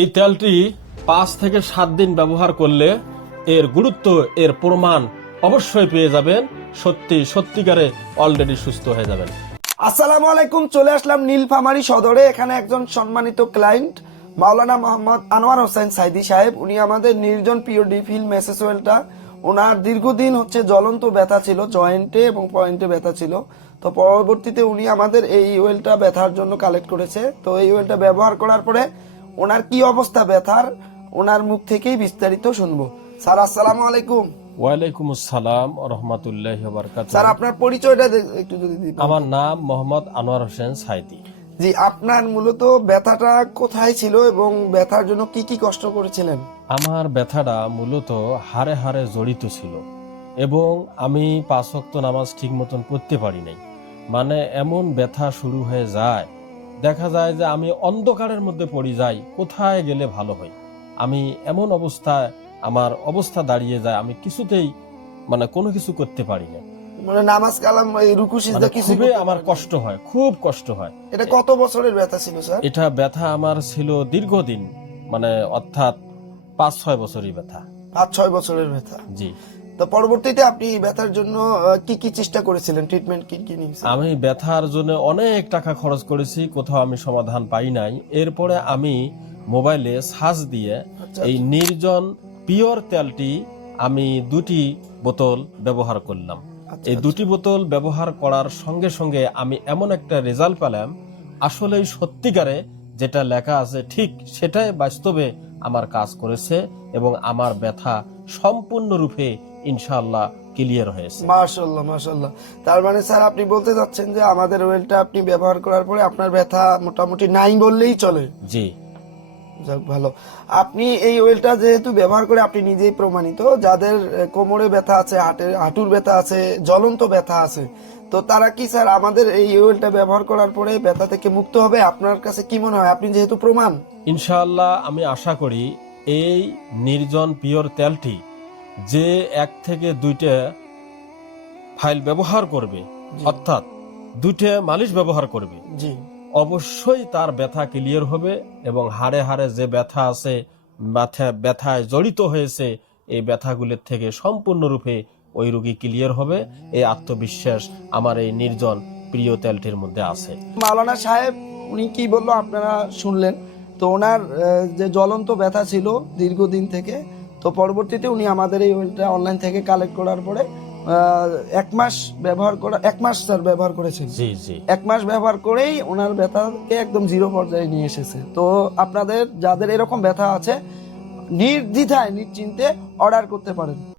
এই তেলটি 5 থেকে 7 দিন ব্যবহার করলে এর গুরুত্ব, এর প্রমাণ অবশ্যই পেয়ে যাবেন। সত্যিকারে অলরেডি সুস্থ হয়ে যাবেন। আসসালামু আলাইকুম। চলে আসলাম নীলফামারী সদরে। এখানে একজন সম্মানিত ক্লায়েন্ট মাওলানা মোহাম্মদ আনোয়ার হোসেন সাইদি সাহেব, উনি আমাদের নির্জন পিওডি ফিল মেসেজ ওয়েলটা, ওনার দীর্ঘদিন জ্বলন্ত ব্যথা ছিল, জয়েন্টে এবং পয়েন্টে ব্যথা ছিল। তো পরবর্তীতে উনি আমাদের এই ওয়েলটা ব্যথার জন্য কালেক্ট করেছে। তো এই ওয়েলটা ব্যবহার করার পরে ওনার কি অবস্থা ব্যথার, ওনার মুখ থেকেই বিস্তারিত শুনবো। স্যার আসসালামু আলাইকুম। ওয়ালাইকুম আসসালাম ওয়া রাহমাতুল্লাহি ওয়া বারাকাতুহু। স্যার আপনার পরিচয়টা একটু যদি দিতেন। আমার নাম মোহাম্মদ আনোয়ার হোসেন সাইদি। জি, আপনার মূলত ব্যথাটা কোথায় ছিল এবং ব্যথার জন্য কি কি কষ্ট করেছিলেন? আমার ব্যথাটা মূলত হাড়ে হাড়ে জড়িত ছিল এবং আমি 5 ওয়াক্ত নামাজ ঠিক মতন পড়তে পারি নাই। মানে এমন ব্যথা শুরু হয়ে যায়, দেখা যায় যে আমি অন্ধকারের মধ্যে পড়ে যাই, কোথায় গেলে ভালো হয়। আমি এমন অবস্থায় আমার অবস্থা দাঁড়িয়ে যায়, আমি কিছুতেই কোনো কিছু করতে পারি না। মানে নামাজ কালাম এই রুকু সিজদা কিছু খুবই আমার কষ্ট হয়, খুব কষ্ট হয়। এটা কত বছরের ব্যথা ছিল স্যার? এটা ব্যথা আমার ছিল দীর্ঘদিন, অর্থাৎ 5-6 বছরই ব্যথা। 5-6 বছরের ব্যথা। জি। তো পরবর্তীতে আপনি ব্যথার জন্য কি কি চেষ্টা করেছিলেন, ট্রিটমেন্ট কি কি নিয়েছেন? আমি ব্যথার জন্য অনেক টাকা খরচ করেছি, কোথাও আমি সমাধান পাই নাই। এরপরে আমি মোবাইলে সার্চ দিয়ে এই নির্জন পিওর তেলটি আমি 2টি বোতল ব্যবহার করলাম। এই 2টি বোতল ব্যবহার করার সঙ্গে সঙ্গে আমি এমন একটা রেজাল্ট পেলাম, আসলেই সত্যিকারে যেটা লেখা আছে ঠিক সেটাই বাস্তবে আমার কাজ করেছে এবং আমার ব্যথা সম্পূর্ণরূপে ইনশাআল্লাহ ক্লিয়ার হয়েছে। মাশাআল্লাহ মাশাআল্লাহ। তার মানে স্যার আপনি বলতে যাচ্ছেন যে আমাদের ওয়েলটা আপনি ব্যবহার করার পরে আপনার ব্যথা মোটামুটি নাই বললেই চলে। জি। যাক ভালো। আপনি এই ওয়েলটা যেহেতু ব্যবহার করে আপনি নিজেই প্রমাণিত, যাদের কোমরে ব্যথা আছে, হাঁটুর ব্যথা আছে, জ্বলন্ত ব্যথা আছে, তো তারা কি স্যার আমাদের এই ওয়েলটা ব্যবহার করার পরে ব্যথা থেকে মুক্ত হবে? আপনার কাছে কি মনে হয়, আপনি যেহেতু প্রমাণ? ইনশাআল্লাহ আমি আশা করি এই নির্জন পিওর তেলটি যে 1 থেকে 2টা ফাইল ব্যবহার করবে, অর্থাৎ 2টা মালিশ ব্যবহার করবে, জি, অবশ্যই তার ব্যথা ক্লিয়ার হবে এবং হাড়ে হাড়ে যে ব্যথা আছে, ব্যথায় জড়িত হয়েছে, এই ব্যথাগুলোর থেকে সম্পূর্ণরূপে ওই রোগী ক্লিয়ার হবে। এই আত্মবিশ্বাস আমার এই নির্জন প্রিয় তেলটির মধ্যে আছে। মাওলানা সাহেব উনি কি বললো আপনারা শুনলেন। তো ওনার যে জ্বলন্ত ব্যথা ছিল দীর্ঘদিন থেকে, তো পরবর্তীতে উনি আমাদের এই ওয়েলটা অনলাইন থেকে কালেক্ট করার পরে 1 মাস স্যার ব্যবহার করেছেন। জি জি। 1 মাস ব্যবহার করেই ওনার ব্যথাকে একদম 0 পর্যায়ে নিয়ে এসেছে। তো আপনাদের যাদের এরকম ব্যথা আছে, নির্দ্বিধায় নিশ্চিন্তে অর্ডার করতে পারেন।